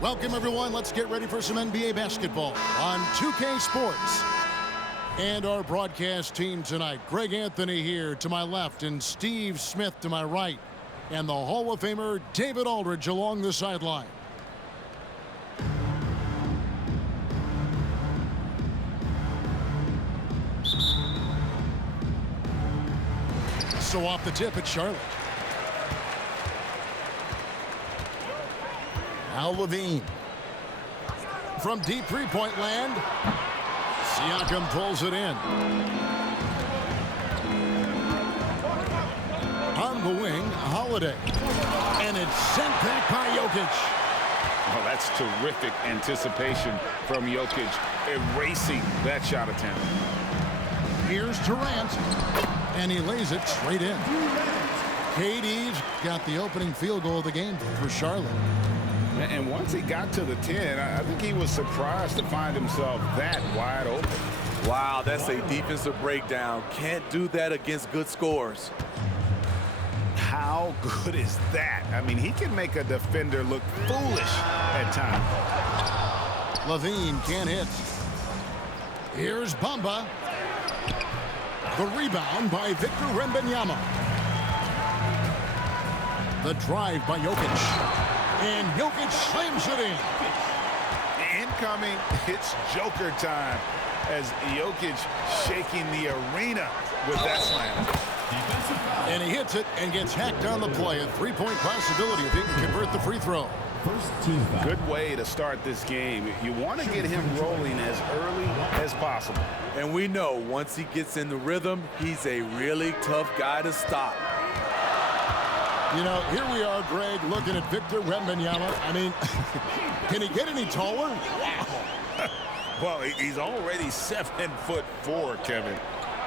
Welcome, everyone. Let's get ready for some NBA basketball on 2K Sports. And our broadcast team tonight, Greg Anthony here to my left and Steve Smith to my right. And the Hall of Famer David Aldridge along the sideline. So off the tip, it's Charlotte. Al Levine. From deep three-point land, Siakam pulls it in. On the wing, Holiday. And it's sent back by Jokic. Oh, that's terrific anticipation from Jokic, erasing that shot attempt. Here's Durant, and he lays it straight in. KD's got the opening field goal of the game for Charlotte. And once he got to the 10, I think he was surprised to find himself that wide open. Wow, that's a defensive breakdown. Can't do that against good scores. How good is that? I mean, he can make a defender look foolish at times. Levine can't hit. Here's Bamba. The rebound by Victor Wembanyama. The drive by Jokic. And Jokic slams it in. Incoming, it's Joker time as Jokic shaking the arena with that slam. And he hits it and gets hacked on the play. A three-point possibility if he can convert the free throw. Good way to start this game. You want to get him rolling as early as possible. And we know once he gets in the rhythm, he's a really tough guy to stop. You know, here we are, Greg, looking at Victor Wembanyama. I mean, can he get any taller? Wow. Well, he's already 7'4", Kevin.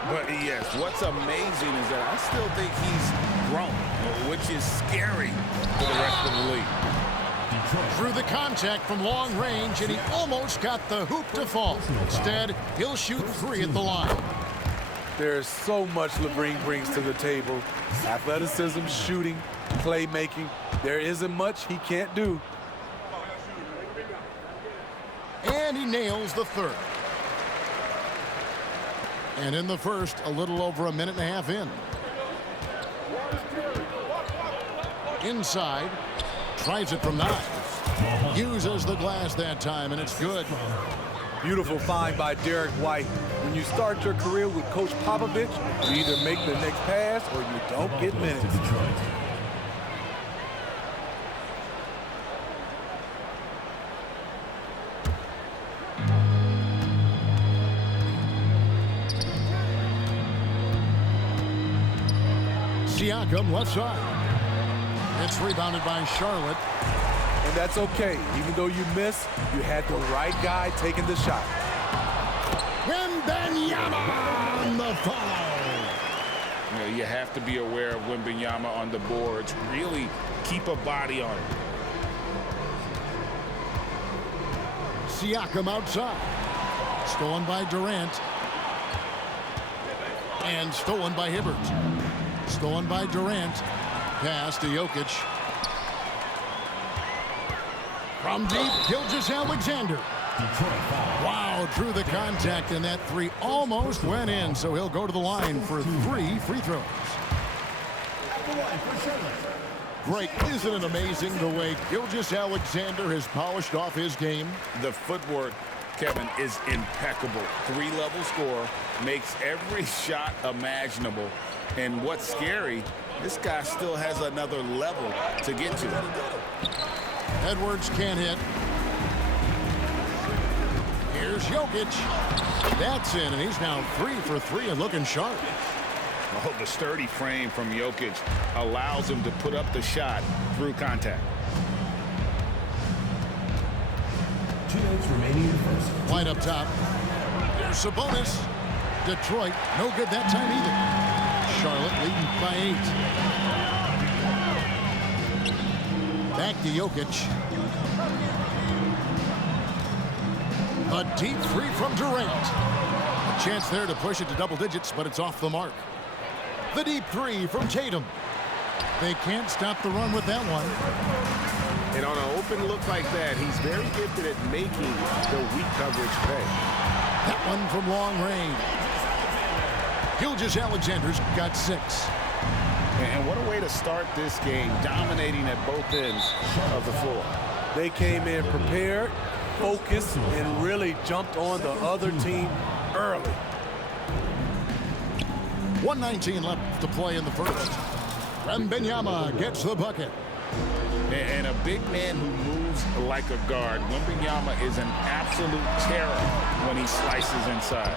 But yes, what's amazing is that I still think he's grown, which is scary for the rest of the league. Through the contact from long range, and he almost got the hoop to fall. Instead, he'll shoot three at the line. There's so much Levine brings to the table. Athleticism, shooting, playmaking. There isn't much he can't do. And he nails the third. And in the first, a little over a minute and a half in. Inside, tries it from 9. Uses the glass that time, and it's good. Beautiful find by Derek White. When you start your career with Coach Popovich, you either make the next pass or you don't get minutes. Siakam left side. It's rebounded by Charlotte. And that's okay. Even though you miss, you had the right guy taking the shot. Wembanyama on the foul. You know, you have to be aware of Wembanyama on the boards. Really keep a body on it. Siakam outside. Stolen by Durant. And stolen by Hibbert. Stolen by Durant. Pass to Jokic. From deep, Gilgeous-Alexander. Wow, drew the contact, and that three almost went in, so he'll go to the line for 3 free throws. Great, isn't it amazing the way Gilgeous-Alexander has polished off his game? The footwork, Kevin, is impeccable. 3-level score, makes every shot imaginable. And what's scary, this guy still has another level to get to. Edwards can't hit. Here's Jokic. That's in, and he's now 3 for 3 and looking sharp. Oh, the sturdy frame from Jokic allows him to put up the shot through contact. 2 minutes remaining in the first. Wide up top. There's Sabonis. Detroit, no good that time either. Charlotte leading by 8. Back to Jokic. A deep three from Durant. A chance there to push it to double digits, but it's off the mark. The deep three from Tatum. They can't stop the run with that one. And on an open look like that, he's very gifted at making the weak coverage pay. That one from long range. Gilgeous-Alexander's got 6. And what a way to start this game, dominating at both ends of the floor. They came in prepared, focused, and really jumped on the other team early. 1:19 left to play in the first. Wembanyama gets the bucket. And a big man who moves like a guard. Wembanyama is an absolute terror when he slices inside.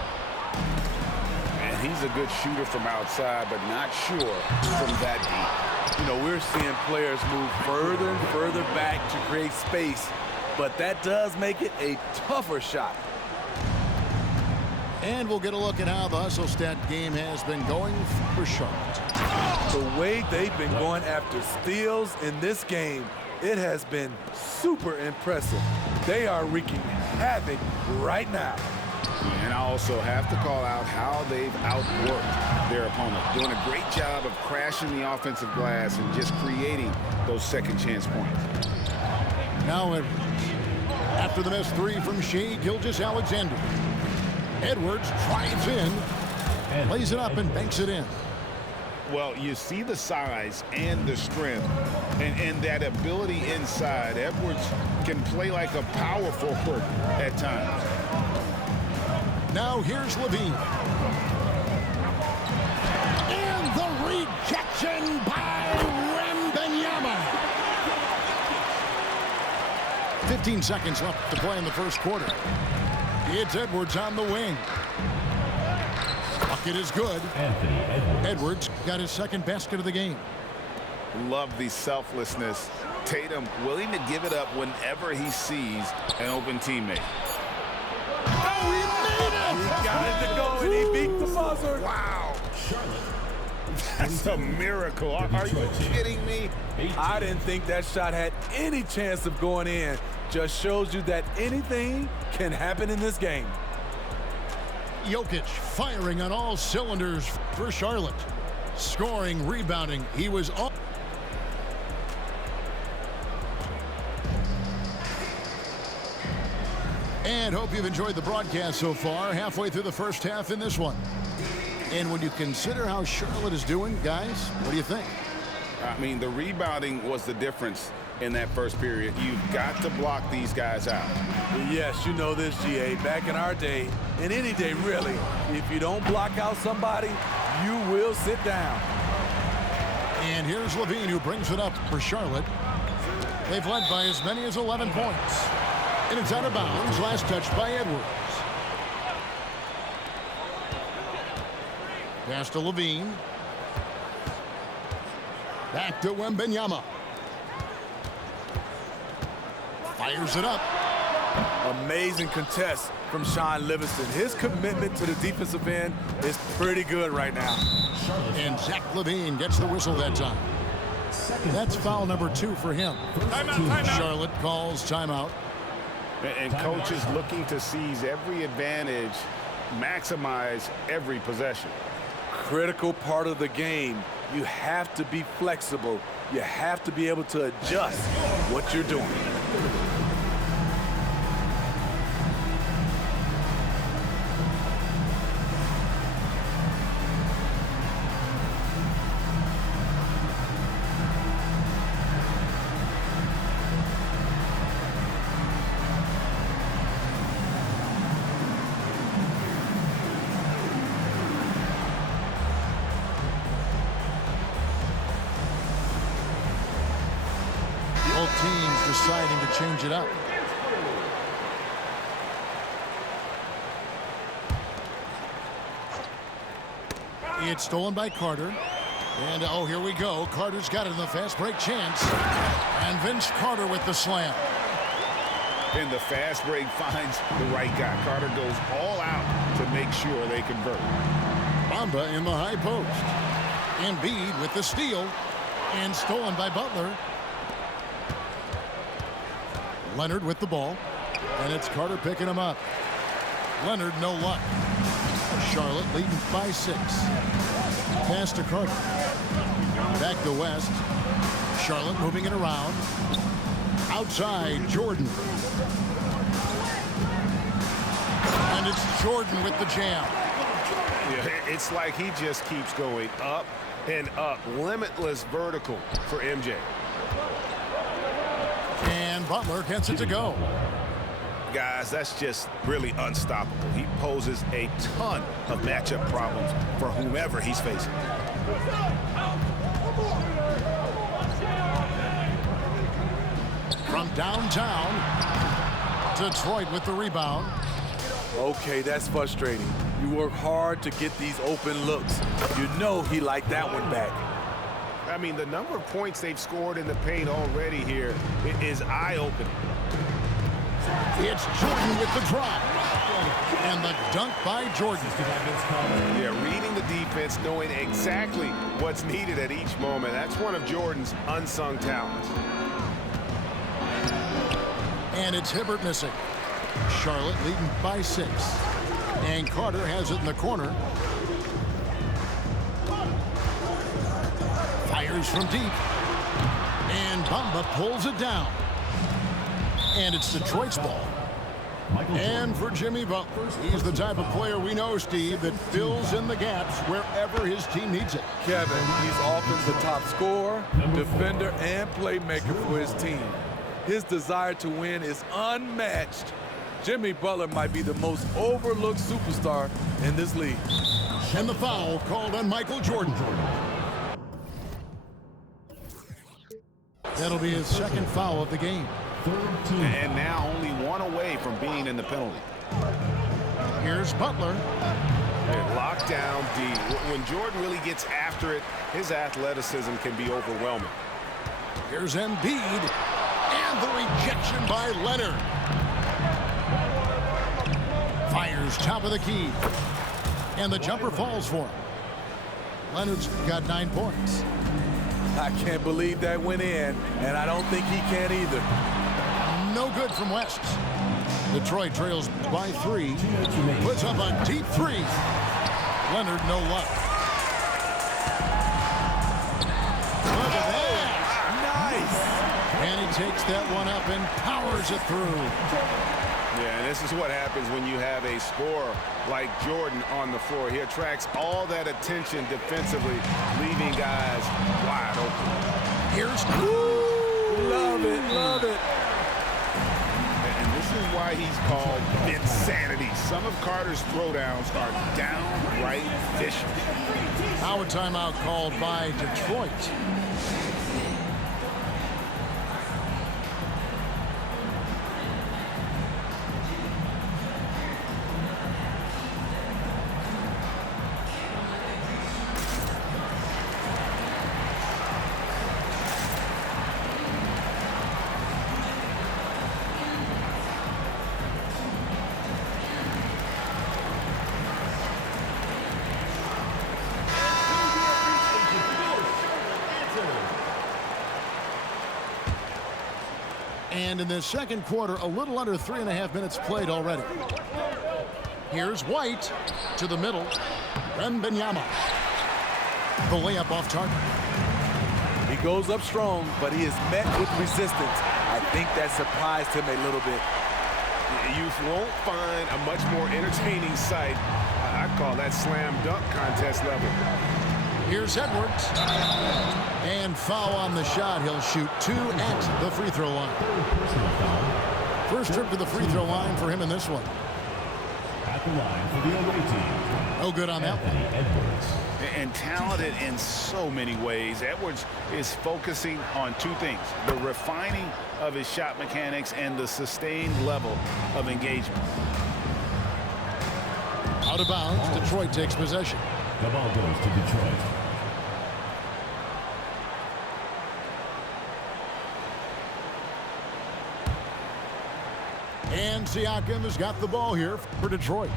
And he's a good shooter from outside, but not sure from that deep. You know, we're seeing players move further and further back to create space, but that does make it a tougher shot. And we'll get a look at how the hustle stat game has been going for Charlotte. The way they've been going after steals in this game, it has been super impressive. They are wreaking havoc right now. And I also have to call out how they've outworked their opponent. Doing a great job of crashing the offensive glass and just creating those second chance points. Now Edwards. After the missed three from Shai Gilgeous-Alexander. Edwards drives in, lays it up and banks it in. Well, you see the size and the strength and that ability inside. Edwards can play like a power forward at times. Now here's Levine. And the rejection by Wembanyama. 15 seconds left to play in the first quarter. It's Edwards on the wing. Bucket is good. Edwards got his second basket of the game. Love the selflessness. Tatum willing to give it up whenever he sees an open teammate. Oh, he made it! He got it to go, and he beat the buzzer. Wow. That's a miracle. Are you kidding me? I didn't think that shot had any chance of going in. Just shows you that anything can happen in this game. Jokic firing on all cylinders for Charlotte. Scoring, rebounding. He was all. And hope you've enjoyed the broadcast so far. Halfway through the first half in this one. And when you consider how Charlotte is doing, guys, what do you think? I mean, the rebounding was the difference in that first period. You've got to block these guys out. Yes, you know this, GA. Back in our day, and any day really, if you don't block out somebody, you will sit down. And here's Levine, who brings it up for Charlotte. They've led by as many as 11 points. And it's out of bounds. Last touch by Edwards. Pass to Levine. Back to Wembanyama. Fires it up. Amazing contest from Shaun Livingston. His commitment to the defensive end is pretty good right now. And Zach LaVine gets the whistle that time. That's foul number 2 for him. Timeout. Charlotte calls timeout. And coach is looking to seize every advantage, maximize every possession. Critical part of the game. You have to be flexible. You have to be able to adjust what you're doing. Both teams deciding to change it up. It's stolen by Carter. And, oh, here we go. Carter's got it in the fast break chance. And Vince Carter with the slam. And the fast break finds the right guy. Carter goes all out to make sure they convert. Bamba in the high post. Embiid with the steal. And stolen by Butler. Leonard with the ball. And it's Carter picking him up. Leonard, no luck. Charlotte leading by 6. Pass to Carter. Back to West. Charlotte moving it around. Outside, Jordan. And it's Jordan with the jam. Yeah, it's like he just keeps going up and up. Limitless vertical for MJ. And Butler gets it to go. Guys, that's just really unstoppable. He poses a ton of matchup problems for whomever he's facing. From downtown, Detroit with the rebound. Okay, that's frustrating. You work hard to get these open looks. You know he liked that one back. I mean, the number of points they've scored in the paint already here is eye-opening. It's Jordan with the drop. And the dunk by Jordan. Yeah, reading the defense, knowing exactly what's needed at each moment. That's one of Jordan's unsung talents. And it's Hibbert missing. Charlotte leading by 6. And Carter has it in the corner. Fires from deep. And Bamba pulls it down. And it's Detroit's ball. And for Jimmy Butler, he's the type of player we know, Steve, that fills in the gaps wherever his team needs it. Kevin, he's often the top scorer, defender, and playmaker for his team. His desire to win is unmatched. Jimmy Butler might be the most overlooked superstar in this league. And the foul called on Michael Jordan. That'll be his second foul of the game. And now only one away from being in the penalty. Here's Butler. Locked down D. When Jordan really gets after it, his athleticism can be overwhelming. Here's Embiid. And the rejection by Leonard. Fires top of the key. And the jumper falls for him. Leonard's got 9 points. I can't believe that went in, and I don't think he can either. No good from West. Detroit trails by 3. Puts up a deep 3. Leonard, no luck. Look at that. Nice. And he takes that one up and powers it through. Yeah, and this is what happens when you have a scorer like Jordan on the floor. He attracts all that attention defensively, leaving guys wide open. Here's Love it, love it. And this is why he's called insanity. Some of Carter's throwdowns are downright vicious. now a timeout called by Detroit. And in the second quarter, a little under 3.5 minutes played already. Here's White to the middle. Wembanyama. The layup off target. He goes up strong, but he is met with resistance. I think that surprised him a little bit. You won't find a much more entertaining sight. I call that slam dunk contest level. Here's Edwards. And foul on the shot. He'll shoot 2 at the free throw line. First trip to the free throw line for him in this one. At the line for the away team. No good on that one. Edwards. And talented in so many ways. Edwards is focusing on 2 things: the refining of his shot mechanics and the sustained level of engagement. Out of bounds, Detroit takes possession. The ball goes to Detroit. And Siakam has got the ball here for Detroit.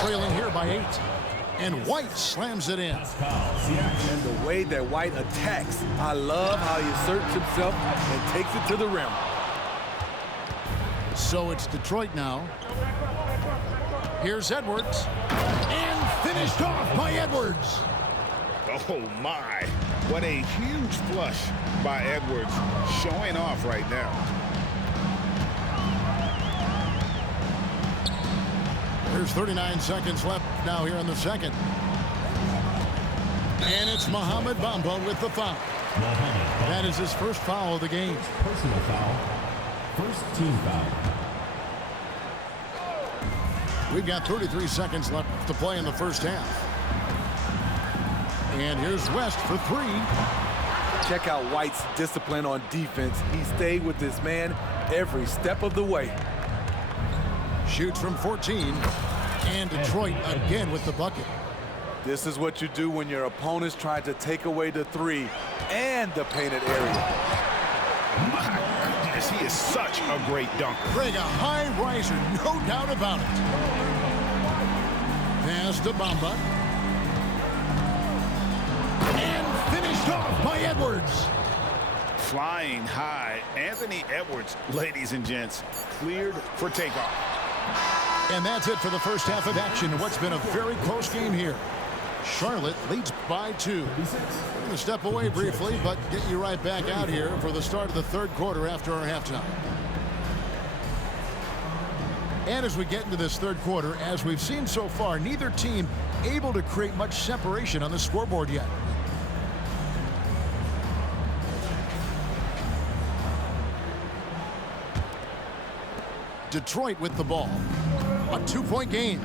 Trailing here by 8. And White slams it in. And the way that White attacks, I love how he asserts himself and takes it to the rim. So it's Detroit now. Here's Edwards. And finished off by Edwards. Oh, my. What a huge flush by Edwards, showing off right now. There's 39 seconds left now here in the second. And it's Mohamed Bamba with the foul. That is his first foul of the game. Personal foul. First team foul. We've got 33 seconds left to play in the first half. And here's West for three. Check out White's discipline on defense. He stayed with this man every step of the way. Shoots from 14. And Detroit again with the bucket. This is what you do when your opponent's trying to take away the three and the painted area. My goodness, he is such a great dunker. Greg, a high riser, no doubt about it. Pass to Bamba. And finished off by Edwards. Flying high, Anthony Edwards, ladies and gents, cleared for takeoff. And that's it for the first half of action. What's been a very close game here. Charlotte leads by 2. I'm going to step away briefly, but get you right back out here for the start of the third quarter after our halftime. And as we get into this third quarter, as we've seen so far, neither team able to create much separation on the scoreboard yet. Detroit with the ball. A 2-point game.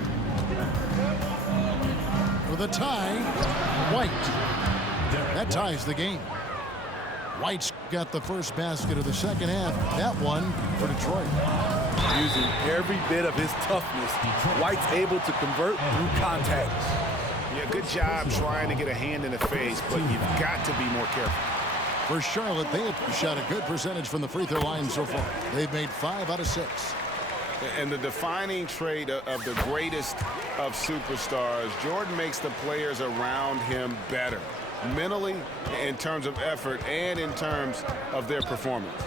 For the tie, White. That ties the game. White's got the first basket of the second half. That one for Detroit. Using every bit of his toughness, White's able to convert through contact. Yeah, good job trying to get a hand in the face, but you've got to be more careful. For Charlotte, they have shot a good percentage from the free throw line so far. They've made 5 out of 6. And the defining trait of the greatest of superstars, Jordan makes the players around him better, mentally, in terms of effort, and in terms of their performance.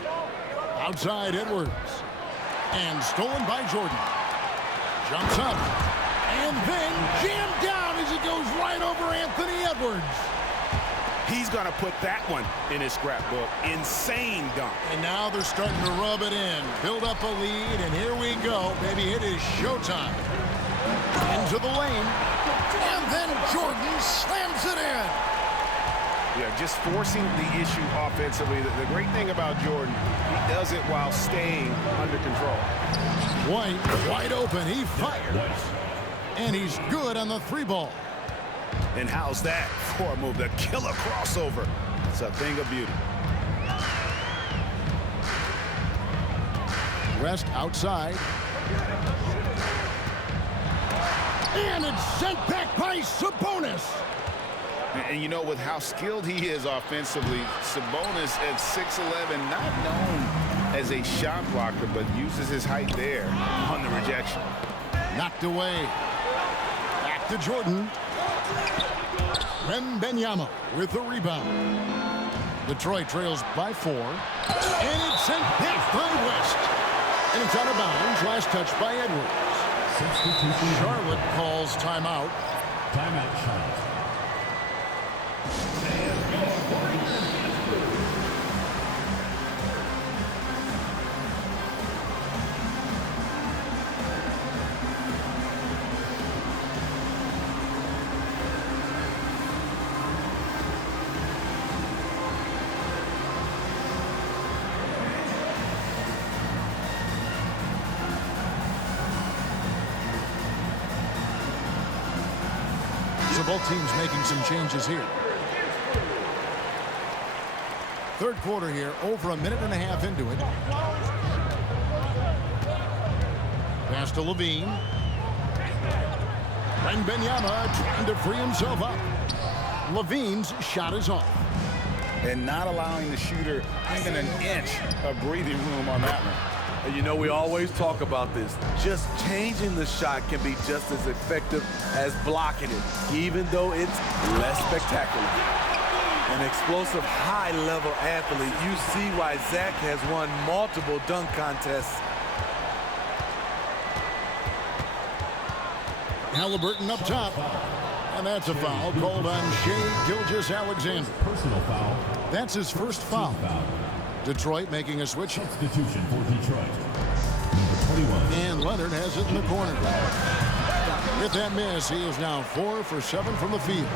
Outside Edwards. And stolen by Jordan. Jumps up. And then jammed down as he goes right over Anthony Edwards. He's going to put that one in his scrapbook. Insane dunk. And now they're starting to rub it in. Build up a lead, and here we go. Baby, it is showtime. Into the lane. And then Jordan slams it in. Yeah, just forcing the issue offensively. The great thing about Jordan, he does it while staying under control. White wide open. He fires. And he's good on the 3-ball. And how's that for a move? The killer crossover. It's a thing of beauty. West outside. And it's sent back by Sabonis. And you know, with how skilled he is offensively, Sabonis at 6'11", not known as a shot blocker, but uses his height there on the rejection. Knocked away. Back to Jordan. Wembanyama with the rebound. Detroit trails by 4. And it's sent back by West. And it's out of bounds. Last touch by Edwards. Charlotte calls timeout. Timeout, Charlotte. So both teams making some changes here. Third quarter here, over a minute and a half into it. Pass to Levine. Wembanyama trying to free himself up. Levine's shot is off. And not allowing the shooter even an inch of breathing room on that one. And you know, we always talk about this. Just changing the shot can be just as effective as blocking it, even though it's less spectacular. An explosive, high-level athlete. You see why Zach has won multiple dunk contests. Halliburton up top. And that's a foul called on Shai Gilgeous-Alexander. Personal foul. That's his first foul. Detroit making a switch. Substitution for Detroit. Number 21. And Leonard has it in the corner. With that miss, he is now 4 for 7 from the field.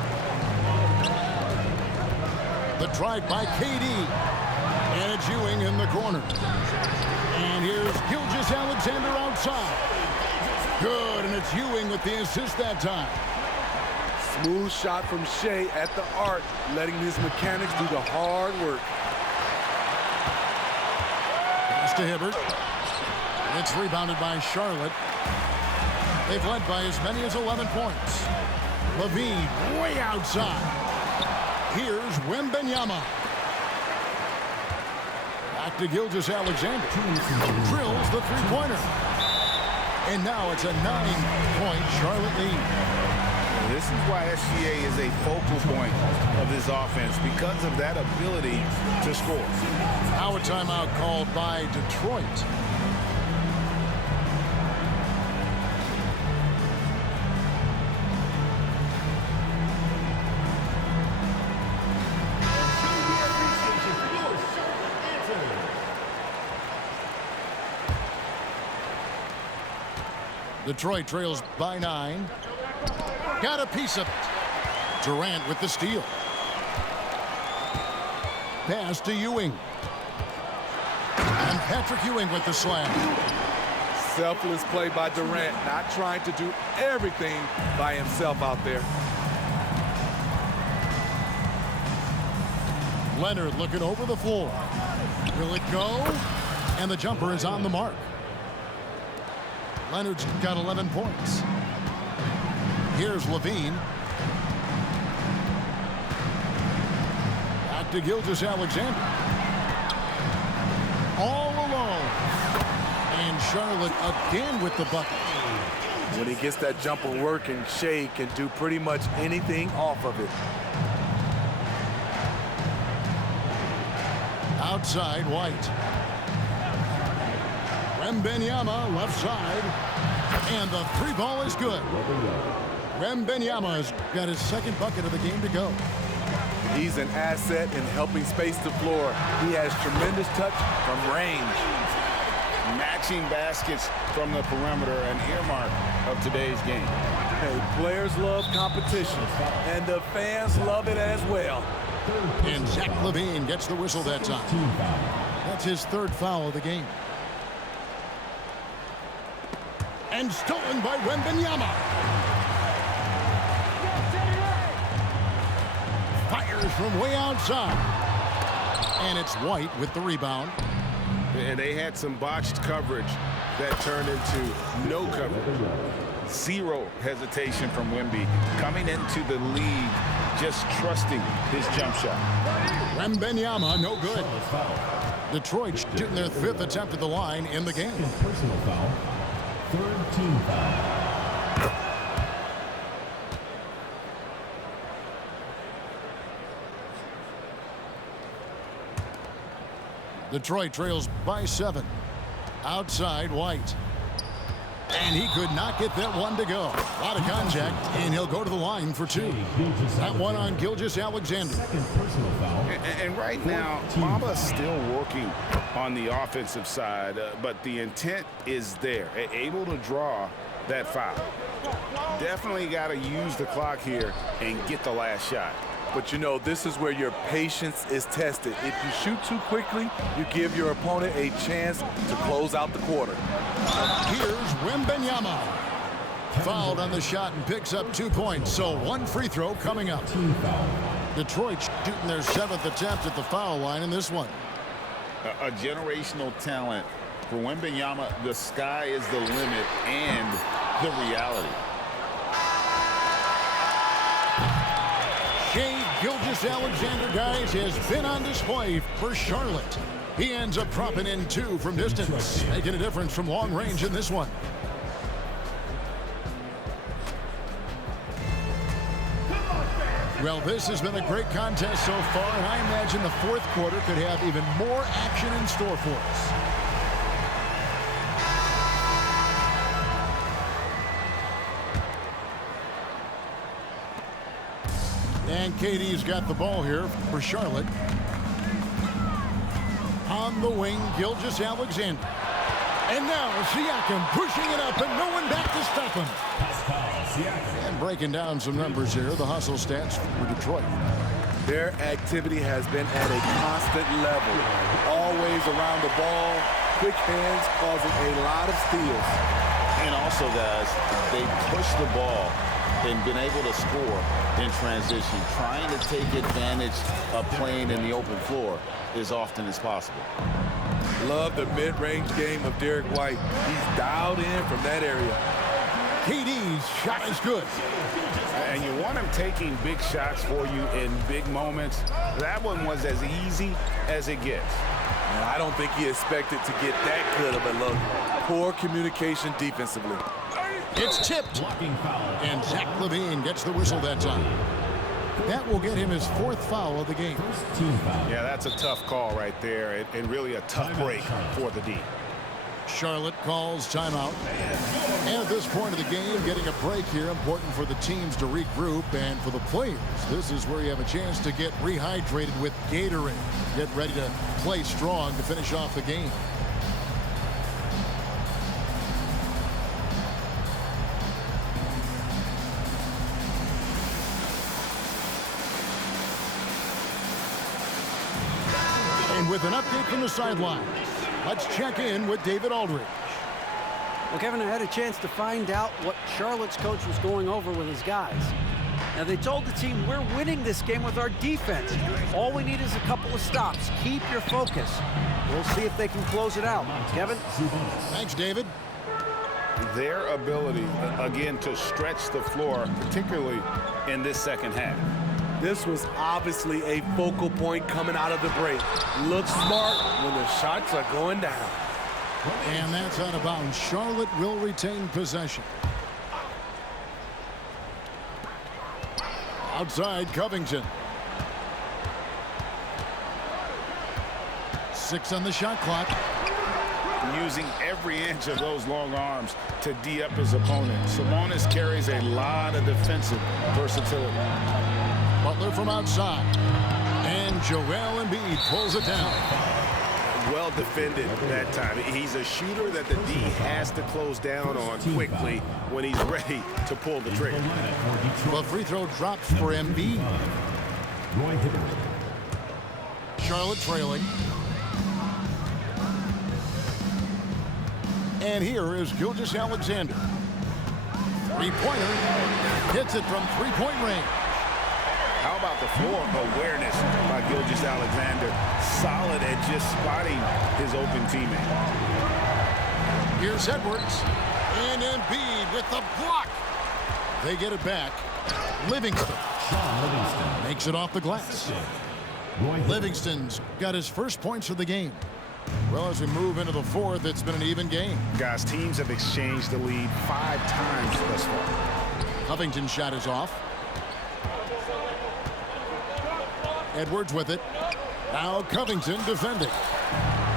The drive by KD. And it's Ewing in the corner. And here's Gilgeous-Alexander outside. Good, and it's Ewing with the assist that time. Smooth shot from Shai at the arc, letting his mechanics do the hard work. Pass to Hibbert. It's rebounded by Charlotte. They've led by as many as 11 points. Levine way outside. Here's Wembanyama. Back to Gilgeous-Alexander. Drills the three-pointer. And now it's a 9-point Charlotte lead. This is why SGA is a focal point of this offense, because of that ability to score. Now a timeout called by Detroit. Detroit trails by 9. Got a piece of it. Durant with the steal. Pass to Ewing. And Patrick Ewing with the slam. Selfless play by Durant, not trying to do everything by himself out there. Leonard looking over the floor. Will it go? And the jumper is on the mark. Leonard's got 11 points. Here's Levine. Back to Gilgeous-Alexander. All alone. And Charlotte again with the bucket. When he gets that jumper working, Shai can do pretty much anything off of it. Outside, White. Wembanyama left side. And the three ball is good. Wembanyama's got his second bucket of the game to go. He's an asset in helping space the floor. He has tremendous touch from range. Matching baskets from the perimeter, an earmark of today's game. Hey, players love competition, and the fans love it as well. And Zach LaVine gets the whistle that time. That's his third foul of the game. And stolen by Wembanyama. Fires from way outside. And it's White with the rebound. And they had some botched coverage that turned into no coverage. Zero hesitation from Wemby coming into the league, just trusting his jump shot. Wembanyama, no good. Detroit shooting their fifth attempt at the line in the game. Personal foul. Third team foul. Detroit trails by 7. Outside, White. And he could not get that one to go. A lot of contact, and he'll go to the line for 2. That one on Gilgeous-Alexander. Second personal foul. And right now, Mamba's still working on the offensive side, but the intent is there, able to draw that foul. Definitely got to use the clock here and get the last shot. But you know, this is where your patience is tested. If you shoot too quickly, you give your opponent a chance to close out the quarter. Here's Wembanyama. Fouled on the shot and picks up 2 points, so 1 free throw coming up. Detroit shooting their 7th attempt at the foul line in this one. A generational talent. For Wembanyama, the sky is the limit and the reality. Shai Gilgeous-Alexander, guys, has been on display for Charlotte. He ends up dropping in 2 from distance, making a difference from long range in this one. Well, this has been a great contest so far, and I imagine the fourth quarter could have even more action in store for us. And KD's got the ball here for Charlotte. On the wing, Gilgeous-Alexander. And now Siakam pushing it up and no one back to stop him. And breaking down some numbers here, the hustle stats for Detroit. Their activity has been at a constant level. Always around the ball, quick hands causing a lot of steals. And also, guys, they push the ball and been able to score in transition, trying to take advantage of playing in the open floor as often as possible. Love the mid-range game of Derek White. He's dialed in from that area. KD's shot is good. And you want him taking big shots for you in big moments. That one was as easy as it gets. And I don't think he expected to get that good of a look. Poor communication defensively. It's tipped. And Zach LaVine gets the whistle that time. That will get him his 4th foul of the game. Yeah, that's a tough call right there, and really a tough break for the D. Charlotte calls timeout. And at this point of the game, getting a break here, important for the teams to regroup, and for the players, this is where you have a chance to get rehydrated with Gatorade. Get ready to play strong to finish off the game. And with an update from the sideline, let's check in with David Aldridge. Well, Kevin, I had a chance to find out what Charlotte's coach was going over with his guys. Now, they told the team, we're winning this game with our defense. All we need is a couple of stops. Keep your focus. We'll see if they can close it out. Kevin? Thanks, David. Their ability, again, to stretch the floor, particularly in this second half. This was obviously a focal point coming out of the break. Look smart when the shots are going down. And that's out of bounds. Charlotte will retain possession. Outside, Covington. 6 on the shot clock. Using every inch of those long arms to D up his opponent. Sabonis carries a lot of defensive versatility. Butler from outside. And Joel Embiid pulls it down. Well defended that time. He's a shooter that the D has to close down on quickly when he's ready to pull the trigger. The free throw drops for Embiid. Charlotte trailing. And here is Gilgeous-Alexander. Three-pointer. Hits it from three-point range. How about the floor awareness by Gilgeous-Alexander? Solid at just spotting his open teammate. Here's Edwards. And Embiid with the block. They get it back. Livingston. Makes it off the glass. Livingston's got his first points of the game. Well, as we move into the 4th, it's been an even game. Guys, teams have exchanged the lead 5 times thus far. Covington's shot is off. Edwards with it. Now Covington defending.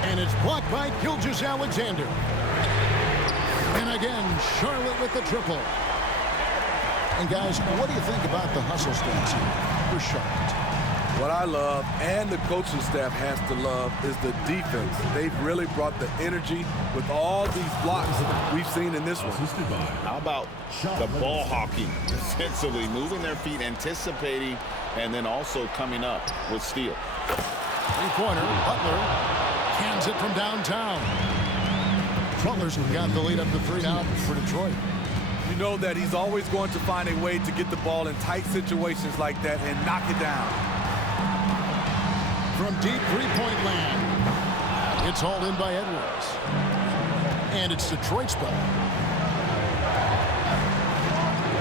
And it's blocked by Gilgeous-Alexander. And again, Charlotte with the triple. And guys, what do you think about the hustle stats here for Charlotte? What I love, and the coaching staff has to love, is the defense. They've really brought the energy with all these blocks we've seen in this one. How about the ball hawking defensively, moving their feet, anticipating, and then also coming up with steal. Three-pointer, Butler cans it from downtown. Butler's got the lead up to 3 now for Detroit. You know that he's always going to find a way to get the ball in tight situations like that and knock it down. From deep three-point land, it's hauled in by Edwards. And it's Detroit's ball.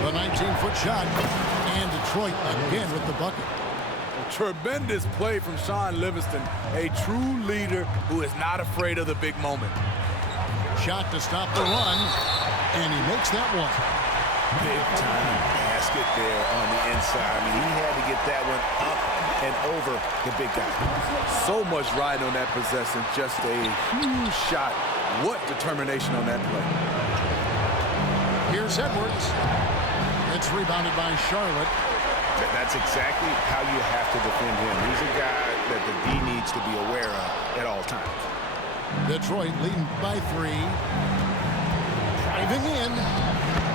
The 19-foot shot, and Detroit again with the bucket. A tremendous play from Shaun Livingston, a true leader who is not afraid of the big moment. Shot to stop the run, and he makes that one. Big time basket there on the inside. I mean, he had to get that one up and over the big guy. So much riding on that possession, just a huge shot. What determination on that play. Here's Edwards. It's rebounded by Charlotte. That's exactly how you have to defend him. He's a guy that the D needs to be aware of at all times. Detroit leading by 3. Driving in.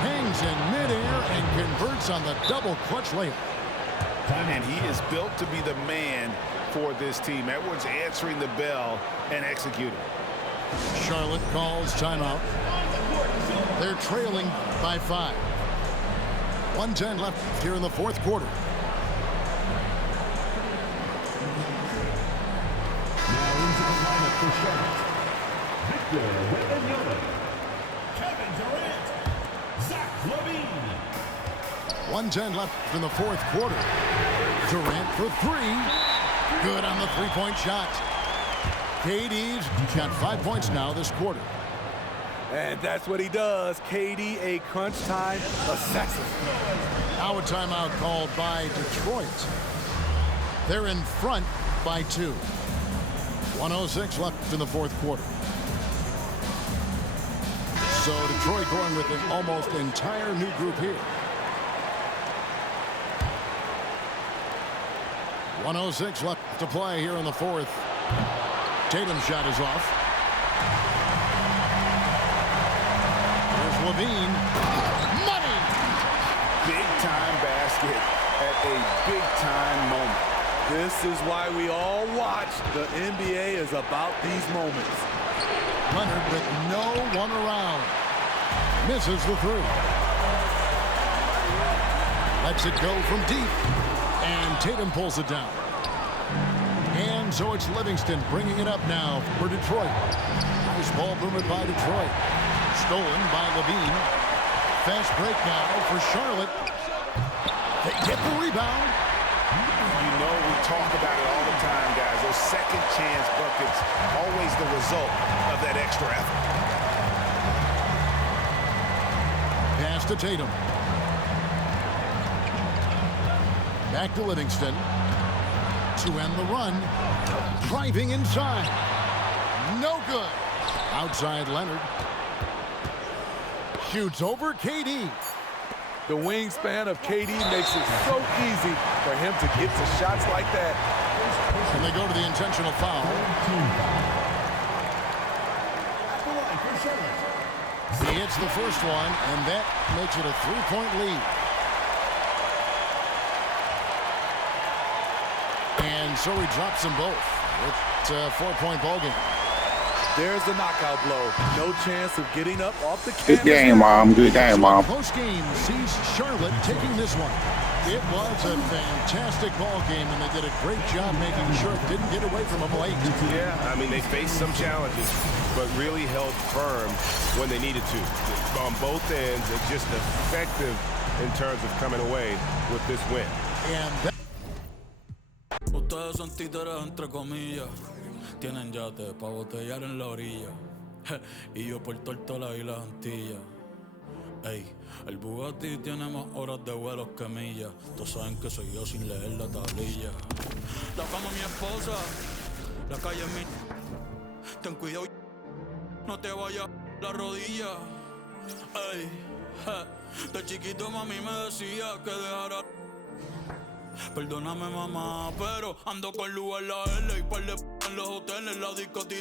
Hangs in midair and converts on the double clutch layup. And he is built to be the man for this team. Edwards answering the bell and executing. Charlotte calls timeout. They're trailing by 5. 1:10 left here in the fourth quarter. Now into the lineup for Charlotte. Victor Wembanyama, Kevin Durant, Zach LaVine. 1:10 left in the fourth quarter. Durant for 3. Good on the three-point shot. KD's got 5 points now this quarter. And that's what he does. KD, a crunch time assassin. Now a timeout called by Detroit. They're in front by 2. 1:06 left in the fourth quarter. So Detroit going with an almost entire new group here. 1:06 left to play here in the fourth. Tatum's shot is off. There's LaVine. Money! Big-time basket at a big-time moment. This is why we all watch. The NBA is about these moments. Leonard with no one around. Misses the 3. Lets it go from deep. And Tatum pulls it down. And so it's Livingston bringing it up now for Detroit. Nice ball movement by Detroit. Stolen by LaVine. Fast break now for Charlotte. They get the rebound. You know we talk about it all the time, guys. Those second chance buckets, always the result of that extra effort. Pass to Tatum. Back to Livingston. To end the run. Driving inside. No good. Outside Leonard. Shoots over KD. The wingspan of KD makes it so easy for him to get to shots like that. And they go to the intentional foul. At the line for Charlotte. He hits the first one, and that makes it a 3-point lead. And so he drops them both. It's a 4-point ball game. There's the knockout blow. No chance of getting up off the Good canvas. game, Mom. Good game, Mom. Post game sees Charlotte taking this one. It was a fantastic ball game, and they did a great job making sure it didn't get away from them late. Yeah, I mean, they faced some challenges, but really held firm when they needed to. On both ends, and just effective in terms of coming away with this win. And that Ustedes son títeres entre comillas. Tienen yate pa' botellar en la orilla. Y yo por Tortola y las Antillas. Ey, el Bugatti tiene más horas de vuelos que millas. Todos saben que soy yo sin leer la tablilla. La cama mi esposa, la calle es mi. Ten cuidado, no te vayas la rodilla. Ey, de chiquito mami me decía que dejara. Perdóname mamá, pero ando con luz en la L y par de en los hoteles, la discoteca.